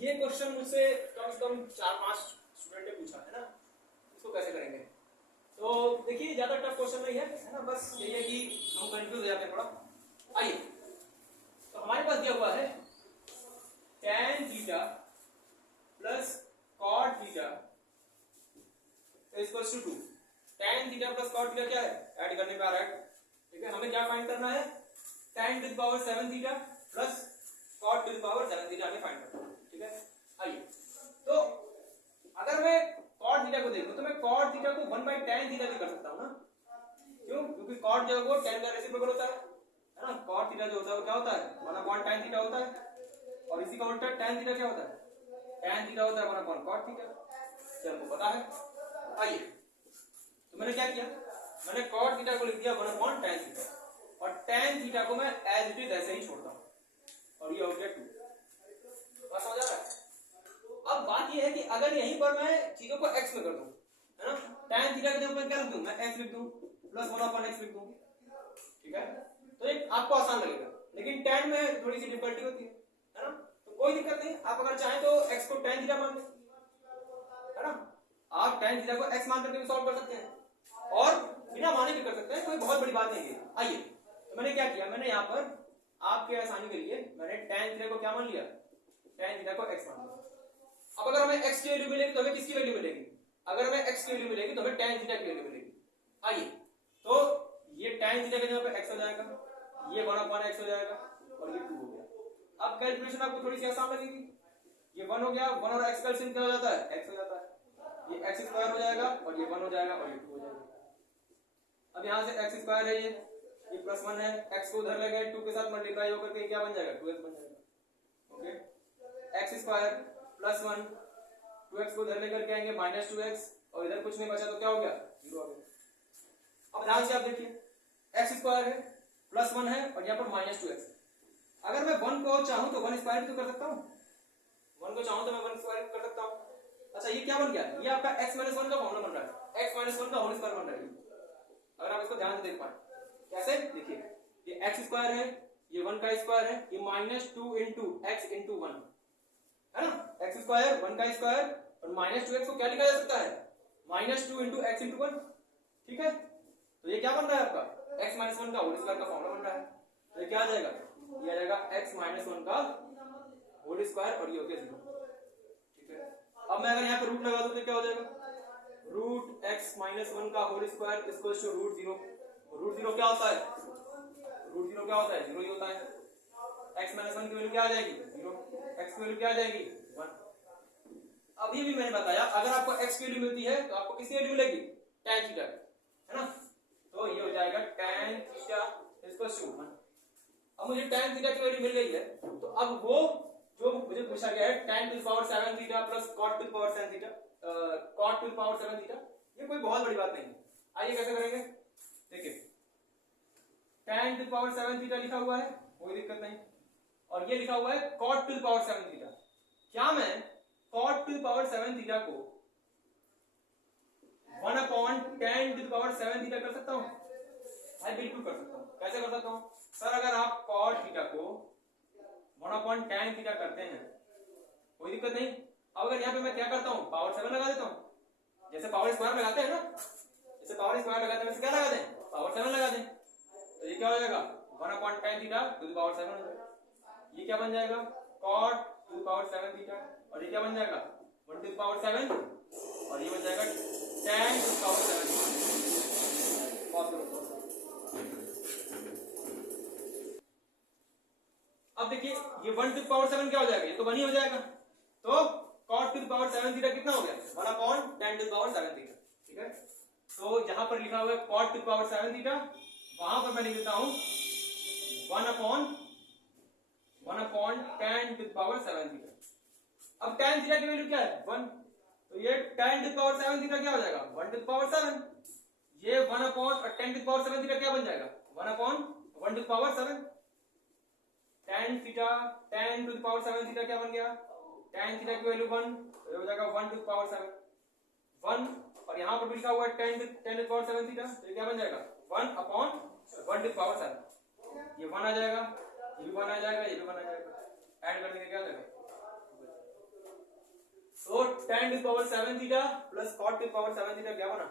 ये क्वेश्चन मुझसे कम से कम 4-5 स्टूडेंट ने पूछा है ना, इसको कैसे करेंगे। तो देखिए ज्यादा टफ क्वेश्चन नहीं है ना, बस यही है कि हम कंफ्यूज हो जाते हैं थोड़ा। आइए, तो हमारे पास दिया हुआ है tan theta plus cot theta equals to 2। tan theta plus cot theta क्या है, ऐड करने पे आ रहा है, ठीक है। हमें क्या फाइंड करना है, tan to the power 7 theta plus cot to the power 7 theta हमें फाइंड करना है, ठीक है। आइए, तो अगर मैं cot थीटा को देखूं तो मैं cot थीटा को 1 by tan थीटा भी कर सकता हूं ना, क्यों, क्योंकि cot जो है वो tan का रेसिप्रोकल होता है ना। cot थीटा जो होता है वो क्या होता है, 1 upon tan थीटा होता है, और इसी का उल्टा tan थीटा क्या होता है, tan थीटा होता है 1 upon cot थीटा, ये हमको पता है। आइए, तो मैंने क्या किया, मैंने cot थीटा को लिख दिया 1 upon tan थीटा, और tan थीटा को मैं एज इट इज ऐसे ही छोड़ता हूं, और ये हो गया 2। बस हो जा रहा है। अब बात ये है कि अगर यहीं पर मैं चीजों को x में कर दूं, है ना, tan थीटा की जगह मैं क्या लिख दूं, मैं x लिख दूं प्लस 1 upon x लिख दूं, ठीक है। तो ये आपको आसान लगेगा, लेकिन tan में थोड़ी सी डिफिकल्टी होती है ना। तो कोई दिक्कत नहीं, आप अगर चाहें तो x को tan थीटा मान लें, है ना। आप tan थीटा को x मान करके भी सॉल्व कर सकते हैं, और बिना माने भी कर सकते हैं, कोई बहुत बड़ी बात नहीं है। आइए, तो मैंने क्या किया, मैंने यहाँ पर आपके आसानी के लिए मैंने tan थीटा को क्या मान लिया, tan थीटा को x मान लिया। अब अगर हमें x की वैल्यू मिलेगी तो हमें किसकी वैल्यू मिलेगी, अगर हमें x की वैल्यू मिलेगी तो हमें tan थीटा की वैल्यू मिलेगी। आइए, तो ये tan थीटा के जगह पे x हो जाएगा, ये 1 upon x हो जाएगा, और ये 2 हो गया। अब कैलकुलेशन आपको थोड़ी सी आसान लगेगी, ये 1 हो गया, 1 और x का एलसीएम क्या हो जाता है, x हो जाता है, ये x स्क्वायर हो जाएगा, और ये 1 हो जाएगा, और ये 2 हो जाएगा। अब यहाँ से x स्क्वायर है, ये प्लस 1 है, x को उधर ले गए, 2 के साथ मल्टीप्लाई होकर के क्या बन जाएगा, 2x बन जाएगा, okay. x square plus 1, 2x को इधर लेकर के आएंगे माइनस 2x, और इधर कुछ नहीं बचा तो क्या हो गया, 0 हो गया। अब ध्यान से आप देखिए, x स्क्वायर है, प्लस 1 है, और यहाँ पर माइनस 2x। अगर मैं 1 को चाहूं तो 1 स्क्वायर तो कर सकता हूं, 1 को चाहूं तो मैं 1 स्क्वायर कर सकता हूं। अच्छा, ये क्या बन गया, ये आपका x - 1 का फॉर्मूला बन रहा है, x - 1 का होल स्क्वायर बन रहा है। अगर आप इसको ध्यान से देख पाए, कैसे देखिए, ये x स्क्वायर है, ये 1 का स्क्वायर है, ये माइनस 2 इंटू x इंटू 1 है ना, x स्क्वायर 1 का स्क्वायर, और माइनस 2x को क्या लिखा जा सकता है, माइनस 2 इंटू x इंटू 1, ठीक है। तो ये क्या बन रहा है आपका, x - 1 का होल स्क्वायर का फॉर्मूला बन रहा है। तो ये क्या आ जाएगा, ये आ जाएगा x - 1 का होल स्क्वायर, और ये हो गया 0, ठीक है। अब मैं अगर यहाँ पे रूट लगा दूं तो क्या हो जाएगा, रूट x - 1 का whole square equals to root 0। Root 0 क्या होता है, रूट 0 क्या होता है, 0 ही होता है। x - 1 की वैल्यू क्या आ जाएगी, 0, x की वैल्यू क्या आ जाएगी, 1। अभी भी मैंने बताया, अगर आपको x की वैल्यू मिलती है तो आपको किसकी वैल्यू मिलेगी, tan थीटा, है ना। तो ये हो जाएगा tan थीटा इक्वल्स टू 1। अब मुझे tan थीटा की वैल्यू मिल गई है, तो अब वो जो मुझे पूछा गया है tan to the power 7 theta plus cot to the power 7 theta, cot to the power 7 theta, ये कोई बहुत बड़ी बात नहीं है। आइए कैसे करेंगे, देखिए, tan to the power 7 theta लिखा हुआ है, कोई दिक्कत नहीं, और ये लिखा हुआ है cot to the power 7 theta. क्या मैं cot to the power 7 theta को 1 upon tan to the power 7 theta कर सकता हूं, भाई बिल्कुल कर सकता हूं। कैसे कर सकता हूं सर, अगर आप cot थीटा को 1 अपॉन tan थीटा करते हैं, कोई दिक्कत नहीं। अब अगर यहाँ पे मैं क्या करता हूँ, पावर 7 लगा देता हूँ, जैसे पावर स्क्वायर लगाते हैं ना, जैसे पावर स्क्वायर लगाते हैं वैसे क्या लगा दें, पावर 7 लगा दें, तो ये क्या हो जाएगा, 1 upon tan theta to the power 7 हो जाएगा। ये क्या बन जाएगा, cot to the power 7 theta, और ये क्या बन जाएगा, 1 टू द पावर 7, और ये बन जाएगा tan to the power 7 theta. अब देखिए, ये 1 टू द पावर 7 क्या हो जाएगा, ये तो 1 ही हो जाएगा। तो cot to the power 7 theta कितना हो गया, 1 upon tan to the power 7 theta, ठीक है। तो जहां पर लिखा हुआ है cot to the power 7 theta, वहां पर मैं लिख देता हूं 1 upon tan to the power 7 theta. अब tan थीटा की वैल्यू क्या है, 1, तो ये tan to the power 7 theta क्या हो जाएगा, 1 टू द पावर 7, ये 1 upon tan to the power 7 theta क्या बन जाएगा, 1 upon 1 to the power 7। tan theta, tan to the power 7 theta क्या बन गया, tan थीटा की वैल्यू 1, तो ये हो जाएगा 1 टू द पावर 7, 1, और यहां पर लिखा हुआ है tan to the power 7 theta, तो ये क्या बन जाएगा, 1 अपॉन 1 टू द पावर 7, ये 1 आ जाएगा, ये भी 1 आ जाएगा, ये भी 1 आ जाएगा, ऐड कर देंगे क्या हो जाएगा, tan to the power 7 theta plus cot to the power 7 theta क्या बना